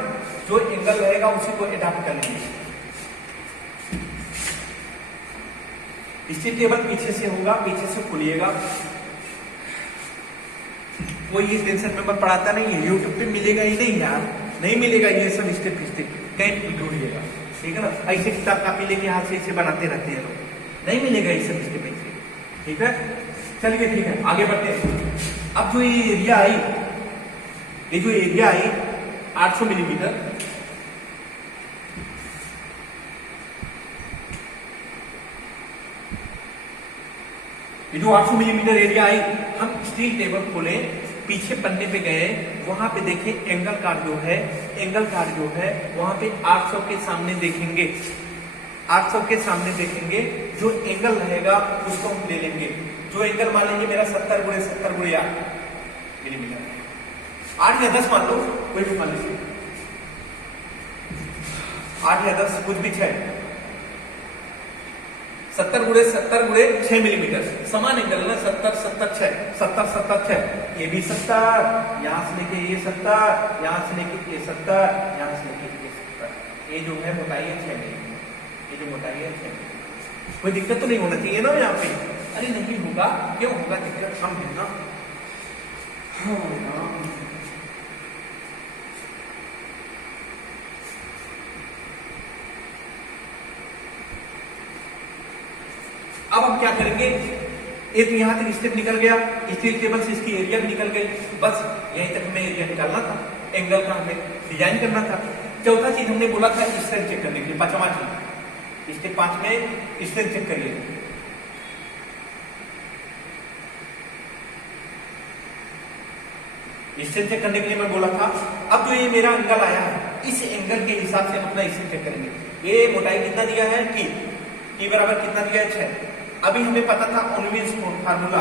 जो एंगल रहेगा उसी को एडाप्ट कर लेंगे। स्टील टेबल पीछे से होगा, पीछे से खोलिएगा, कोई ये टेंशन पेपर पढ़ाता नहीं है, यूट्यूब पे मिलेगा ही नहीं यार, नहीं मिलेगा ये सब स्टेप कहीं भी ढूंढिएगा, ठीक है ना, ऐसे किताब कापी लेके हाथ से इसे बनाते रहते हैं लोग, नहीं मिलेगा ये सब स्टेप ऐसे, ठीक है। चलिए ठीक है, आगे बढ़ते हैं। अब जो ये एरिया आई 800 मिलीमीटर, ये जो 800 मिलीमीटर एरिया आई, हम स्टील टेबल खोले, पीछे पन्ने पे गए, वहां पे देखे एंगल कार्ड जो है, एंगल कार्ड जो है वहां पे 800 के सामने देखेंगे, 800 के सामने देखेंगे, जो एंगल रहेगा उसको हम ले लेंगे। जो एंगल मान लेंगे मेरा 70 गुणे 8 मिलीमीटर, 8 या 10 मान लो, कोई भी मान लीजिए, 8 या 10 कुछ भी 6, 70 गुणे 6 मिलीमीटर, समान एंगल ना, 70 70 6, 70 70 6, ये भी 70, यहां से लेके ये 70, यहां से लेके ये 70, यहां से लेके ये 70, ये जो है मोटाई है 6 मिलीमीटर, ये जो मोटाई है 6 मिलीमीटर। कोई दिक्कत तो नहीं होना चाहिए ना यहाँ पे? अरे नहीं होगा, क्यों होगा? दिक्कत हम है ना। अब हम क्या करेंगे, एक यहां तक स्टेप निकल गया, स्टील टेबल से इसकी एरिया भी निकल गई, बस यहीं तक हमें एरिया निकालना था, एंगल का हमें डिजाइन करना था। चौथा चीज हमने बोला था स्ट्रेंथ चेक करने के लिए, पांचवा चीज, स्टेप 5 में स्ट्रेंथ चेक करिए। स्ट्रेंथ चेक करने के लिए मैं बोला था, अब जो ये मेरा एंगल आया है, इस एंगल के हिसाब से हम अपना स्ट्रेंथ चेक करेंगे। ये मोटाई कितना दिया है, टी बराबर कितना दिया है, 6। अभी हमें पता था ओनविन्स फार्मूला,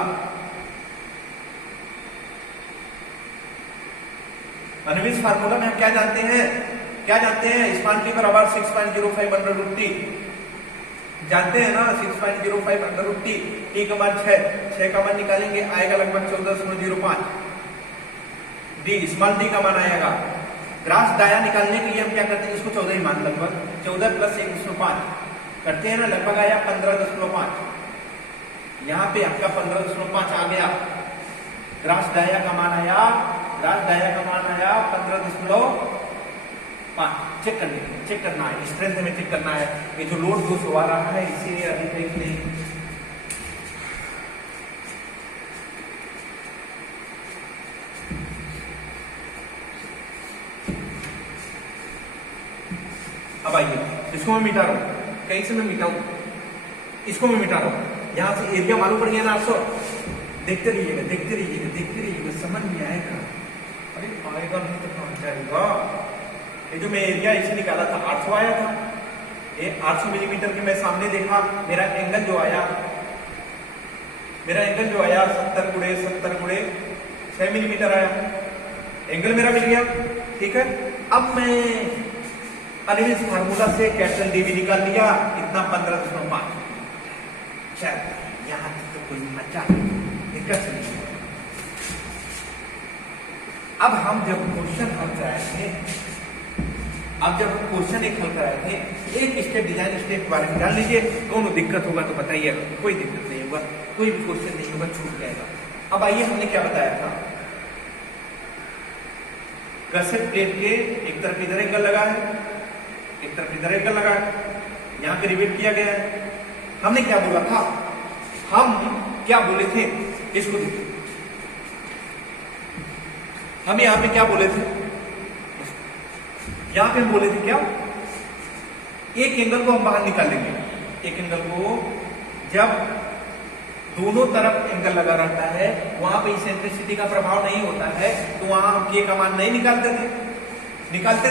ओनविन्स फार्मूला में हम क्या जानते हैं, स्पान टी बराबर 6.05 अंडर रूट टी, जानते हैं ना, 6.05 अंडर रूट टी, टी का मान 6 का मान निकालेंगे, आएगा लगभग 14.05, डी स्मॉल डी का मान आएगा। ग्रास डाया निकालने के लिए हम क्या करते हैं, इसको 14 ही मान, लगभग 14 प्लस 1.5 करते हैं ना, लगभग आया 15.5, यहाँ पे आपका 15.5 आ गया। ग्रास डाया का मान आया, 15.5। चेक करना है, स्ट्रेंथ में चेक करना है, ये जो लोड जो आ रहा है इसे अधिक है कि नहीं। अब आइए, इसको मैं मिटा रहा हूं, कहीं से मैं मिटाऊं, इसको मैं मिटा रहा हूं, यहां से एरिया मालूम पड़ गया ना 800, देखते रहिएगा, समझ में आएगा। अरे आएगा नहीं तो कहां जाएगा। ये जो मैं एरिया इसे निकाला था 800 आया था, ये 800 मिलीमीटर के मैं सामने देखा, मेरा एंगल जो आया 70 गुणे 6 मिलीमीटर आया, एंगल मेरा मिल गया, ठीक है। अब मैं ओनविन्स फार्मूला से कैपिटल डी भी निकाल लिया, कितना 15.5। चल यहां तो कोई मजा दिक्कत नहीं। अब हम जब क्वेश्चन हल कराए थे, एक हल कराए थे, एक स्टेप डिजाइन स्टेप के बारे में जान लीजिए, दोनों दिक्कत होगा तो बताइए, कोई दिक्कत नहीं होगा, कोई भी क्वेश्चन नहीं होगा, छूट जाएगा। अब आइए, हमने क्या बताया था, गसेट प्लेट के एक तरफ इधर एंगल लगा है, एक तरफ इधर एंगल लगा है, यहाँ पे रिवेट किया गया है। हमने क्या बोला था, हम क्या बोले थे, इसको देखिए, हम यहाँ पे क्या बोले थे, यहाँ पे हम बोले थे क्या, एक एंगल को हम बाहर निकाल लेंगे, एक एंगल को जब दोनों तरफ एंगल लगा रहता है, वहां पे इसेंट्रिसिटी का प्रभाव नहीं होता है, तो वहां हम के का मान नहीं निकालते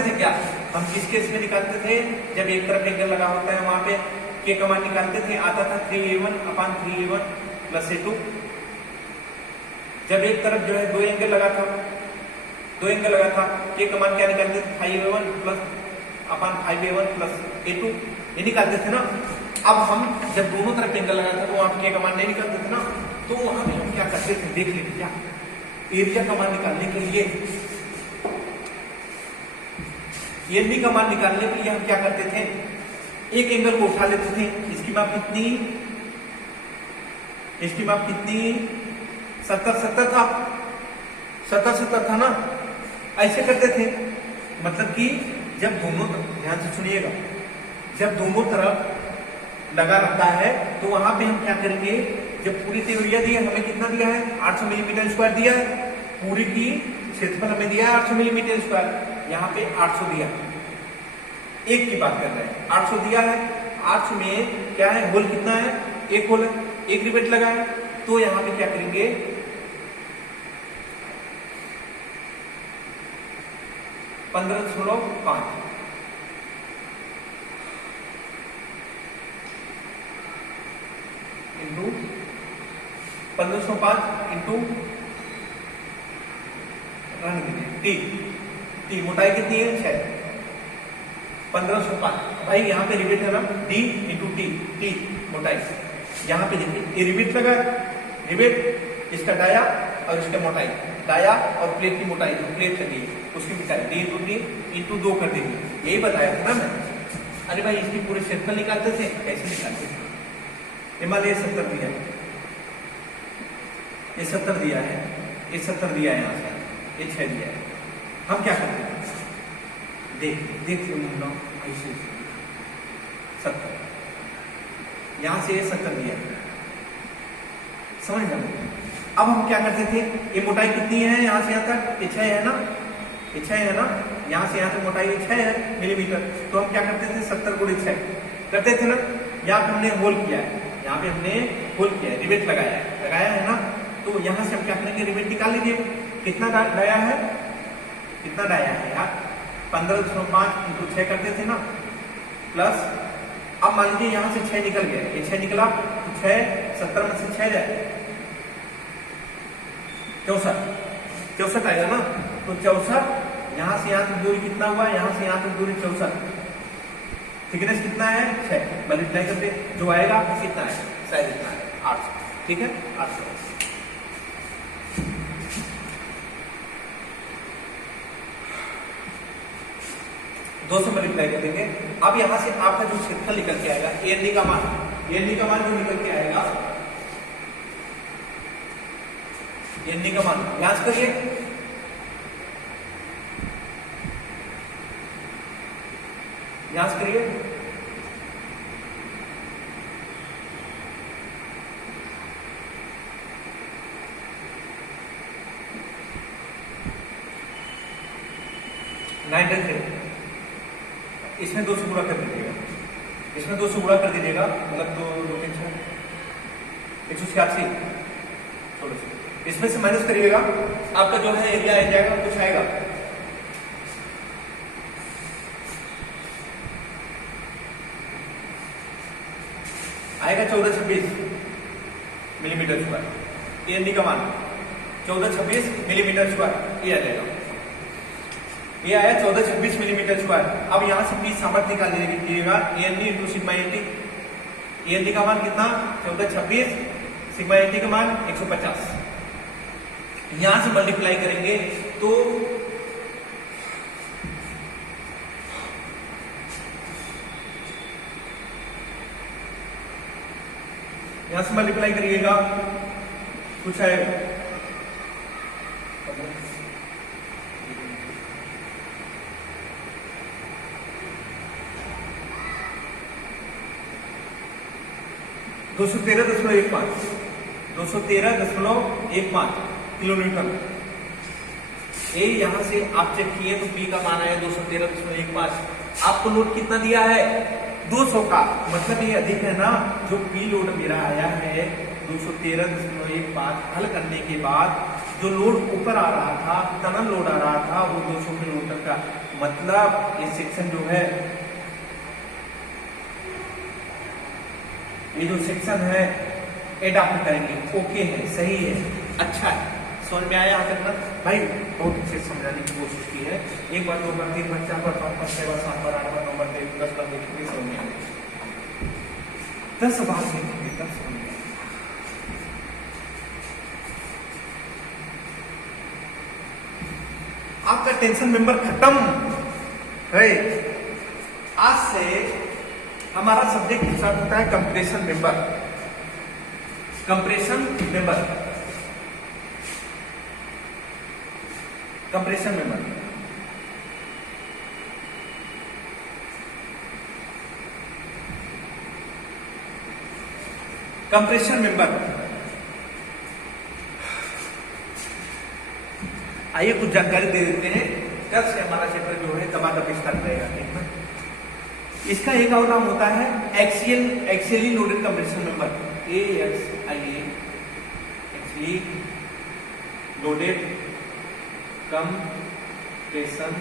थे क्या? हम किस केस में निकालते थे, जब एक तरफ एंगल लगा होता है वहां पे के का मान निकालते थे, आता था 3a1/3a1 प्लस a2। जब एक तरफ जो है दो एंगल लगा था, के का मान क्या निकालते थे, 5a1 5a1 प्लस a2, ये निकालते थे ना। अब हम जब दोनों तरफ एंगल लगा था तो वहां के का मान नहीं निकालते थे ना, तो वहां पे हम क्या करते थे, देख लेते क्या, एरिया का मान निकालने के लिए, एरिया का मान निकालने के लिए हम क्या करते थे, एक एंगल को उठा लेते थे, इसकी माप कितनी 70 था, 70 था ना, ऐसे करते थे। मतलब कि जब दोनों, ध्यान से सुनिएगा, जब दोनों तरफ लगा रहता है तो वहां पे हम क्या करेंगे, जब पूरी एरिया दिया, हमें कितना दिया है, 800 मिलीमीटर स्क्वायर दिया है, पूरी की क्षेत्रफल हमें दिया है 800 मिलीमीटर स्क्वायर, यहाँ पे 800 दिया, एक की बात कर रहे हैं, 800 दिया है, 800 में क्या है, होल कितना है, एक होल है, एक रिवेट लगा है, तो यहां पे क्या करेंगे, 15.5 इंटू 1505 इंटू टी मोटाई कितनी है 6, 1505। भाई यहाँ पे रिवेट है ना, डी इंटू टी मोटाई। यहाँ पे देखिए ये रिवेट लगा है, रिवेट इसका डाया और इसका मोटाई, डाया और प्लेट की मोटाई जो प्लेट लगी है उसकी मोटाई डी इंटू 2 कर देंगे। यही बताया था ना मैं। अरे भाई इसकी पूरे क्षेत्रफल निकालते थे, कैसे निकालते थे? हिमालय 70 दिया है, ये 70 दिया है, ये 70 दिया है, यहाँ से ये 6 दिया है। हम क्या करते हैं, देख ऐसे 70, यहां से ये 70 दिया है, समझ में? अब हम क्या करते थे, ये मोटाई कितनी है यहाँ से यहाँ तक, ये 6 है ना, ये 6 है ना, यहाँ से यहाँ तक मोटाई 6 है मिलीमीटर। तो हम क्या करते थे, 70 गुणे 6 करते थे ना। यहाँ पे हमने होल किया है, यहाँ पे हमने होल किया है, रिवेट लगाया है ना। तो यहाँ से हम क्या करेंगे, रिवेट निकाल लीजिए, कितना डाया है, कितना डाया है यार, 15.5 इंटू 6 करते थे ना, प्लस अब मान लीजिए यहाँ से 6 निकल गया, ये 6 निकला, तो 6 70 में से 6 जाए 64 आएगा ना। तो 64, यहाँ से यहाँ तक दूरी कितना हुआ, यहाँ से यहाँ तक दूरी 64, थिकनेस कितना है 6, मल्टीप्लाई करते जो आएगा कितना है, शायद इतना है 800, ठीक है 800। दो से मल्टीप्लाई कर देंगे। अब यहां से आपका जो क्षेत्रफल निकल के आएगा, एएनडी का मान जो निकल के आएगा, एएनडी का मान जांच करिए, जांच करिए, इसमें 2 से गुणा कर दीजिएगा, इसमें 2 से गुणा कर दीजिएगा, मतलब 2 186, इसमें से माइनस करिएगा, आपका जो है एरिया आ जाएगा, कुछ आएगा आएगा 1426 मिलीमीटर स्क्वायर। एएनडी का मान 1426 मिलीमीटर स्क्वायर ये आ जाएगा, ये आया 1426 मिलीमीटर स्क्वायर। अब यहां से पी सामर्थ्य निकाल लीजिएगा, AND into sigma eighty. AND का मान कितना 1426, सिग्मा एटी का मान 150। यहां से मल्टीप्लाई करेंगे तो यहां से मल्टीप्लाई करिएगा कुछ आएगा, दो सौ 213.15 किलोमीटर। ए यहां से आप चेक किए तो पी का मान आया 213.15। आपको लोड कितना दिया है 200 का, मतलब ये अधिक है ना। जो पी लोड मेरा आया है 213.15, हल करने के बाद जो लोड ऊपर आ रहा था, टनल लोड आ रहा था वो 200 किलोमीटर का, मतलब ये सेक्शन जो है, ये जो सेक्शन है एडाप्ट करेंगे, ओके है, सही है, अच्छा है, समझ में आया तक ना भाई? बहुत अच्छे से समझाने की कोशिश की है। 1 बार 2 बार 3 बार 4 बार 5 बार 6 बार 7 बार 8 बार 9 बार 10 बार देखेंगे, समझ में आएगा। 10 बार देखेंगे तब समझ में आएगा। आपका टेंशन मेंबर खत्म है। आज से हमारा सब्जेक्ट स्टार्ट होता है compression member. Compression member, compression member, compression member. आइए कुछ जानकारी दे देते हैं। कल से हमारा चैप्टर जो है दबादब स्टार्ट रहेगा, ठीक है। इसका एक और नाम होता है axially loaded compression member. AXIA actually loaded compression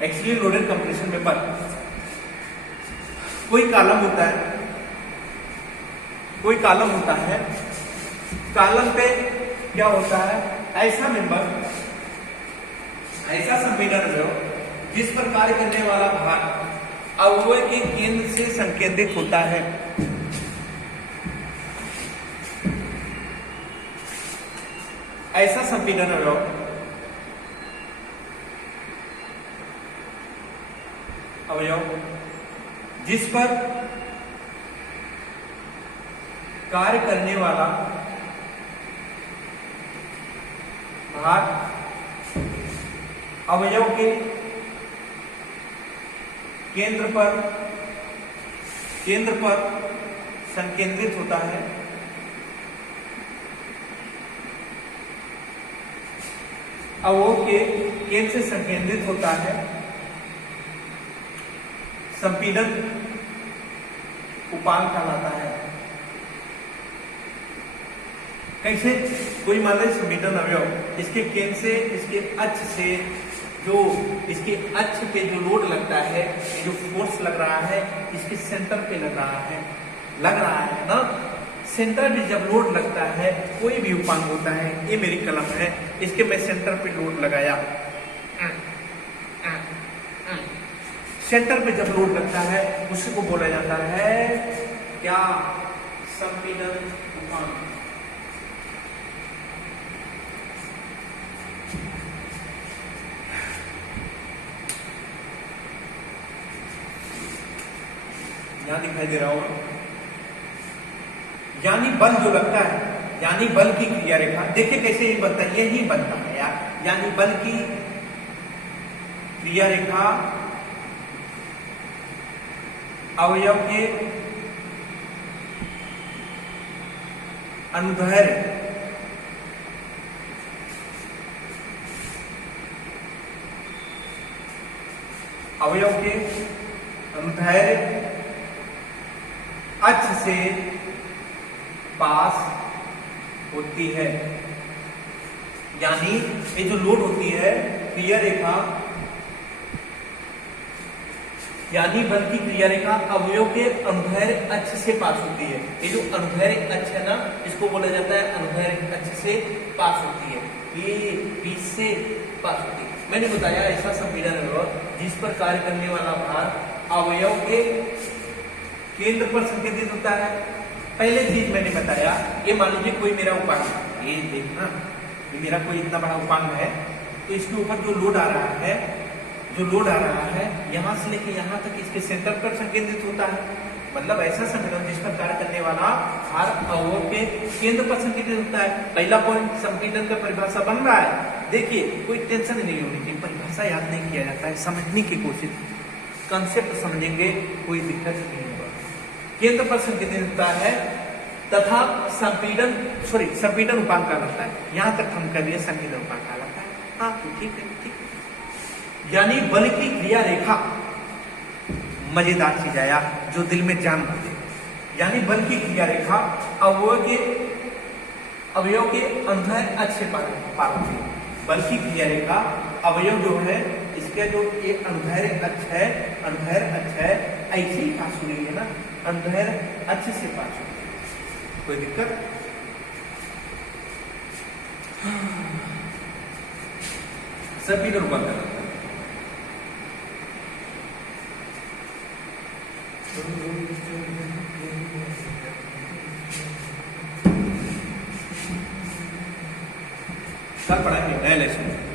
actually loaded compression member. कोई कॉलम होता है, कोई कॉलम होता है, कॉलम पे क्या होता है, ऐसा मेंबर, ऐसा संपीड़न अवयव जिस पर कार्य करने वाला भार अवयव के केंद्र से संकेंद्रित होता है। ऐसा संपीड़न अवयव जिस पर कार्य करने वाला भार अवयव के केंद्र पर संकेंद्रित होता है। अवयव के केंद्र से संकेंद्रित होता है। संपीड़न उपांग कहलाता है। कैसे? कोई मान लीजिए संपीड़न अवयव इसके केंद्र से, इसके अक्ष से, जो इसके अक्ष पे जो लोड लगता है, ये जो फोर्स लग रहा है, इसके सेंटर पे लग रहा है ना। सेंटर पे जब लोड लगता है, कोई भी उपांग होता है, ये मेरी कलम है, इसके मैं सेंटर पे लोड लगाया, सेंटर पे जब लोड लगता है उसी को बोला जाता है क्या? संपीड़न उपांग। यहां दिखाई दे रहा होगा, यानी बल जो लगता है, यानी बल की क्रिया रेखा। देखिए कैसे ये बनता है, यही बनता है यार। यानी बल की क्रिया रेखा अवयव के अनुदैर्ध्य अक्ष से पास होती है। यानी ये जो लोड होती है, क्रिया रेखा, यानी बल की क्रिया रेखा अवयव के अनुदैर्ध्य अक्ष से पास होती है। ये जो अनुदैर्ध्य अक्ष है ना, इसको बोला जाता है अनुदैर्ध्य अक्ष से पास होती है। ये बीच से पास होती है। मैंने बताया ऐसा संपीड़न अवयव जिस पर कार्य करने वाला भार अवयव के केंद्र पर संकेंद्रित होता है। पहले चीज मैंने बताया, ये मान लीजिए कोई मेरा उपांग, ये देखना, ये मेरा कोई इतना बड़ा उपांग है, तो इसके ऊपर जो लोड आ रहा है, यहां से लेके यहां तक इसके सेंटर पर संकेंद्रित होता है। मतलब ऐसा संपीड़न जिस पर कार्य करने वाला भार अवयव के केंद्र पर संकेंद्रित होता है। पहला पॉइंट, संपीड़न का परिभाषा बन रहा है। देखिए कोई टेंशन नहीं होनी चाहिए, परिभाषा याद नहीं किया जाता है, समझने की कोशिश, कंसेप्ट समझेंगे, कोई दिक्कत नहीं होगा। केंद्र पर संकेंद्रित होता है तथा संपीड़न उपांग कहलाता है। यहां तक हम कर लिए संपीड़न उपांग कहलाता है। हाँ ठीक है। यानी बल की क्रिया रेखा, मजेदार चीज आया जो दिल में जान बजे। यानी बल की क्रिया रेखा अवयव के अनुदैर्ध्य अक्ष से पार होती है। बल की क्रिया रेखा अवयव जो है, इसका जो ये अनुदैर्ध्य अक्ष है, ऐसे ही पास हो रही है ना, अनुदैर्ध्य अक्ष से पास होती है। कोई दिक्कत? सभी लोग बंद करते हैं। कल पढ़ाएंगे नए लेसन।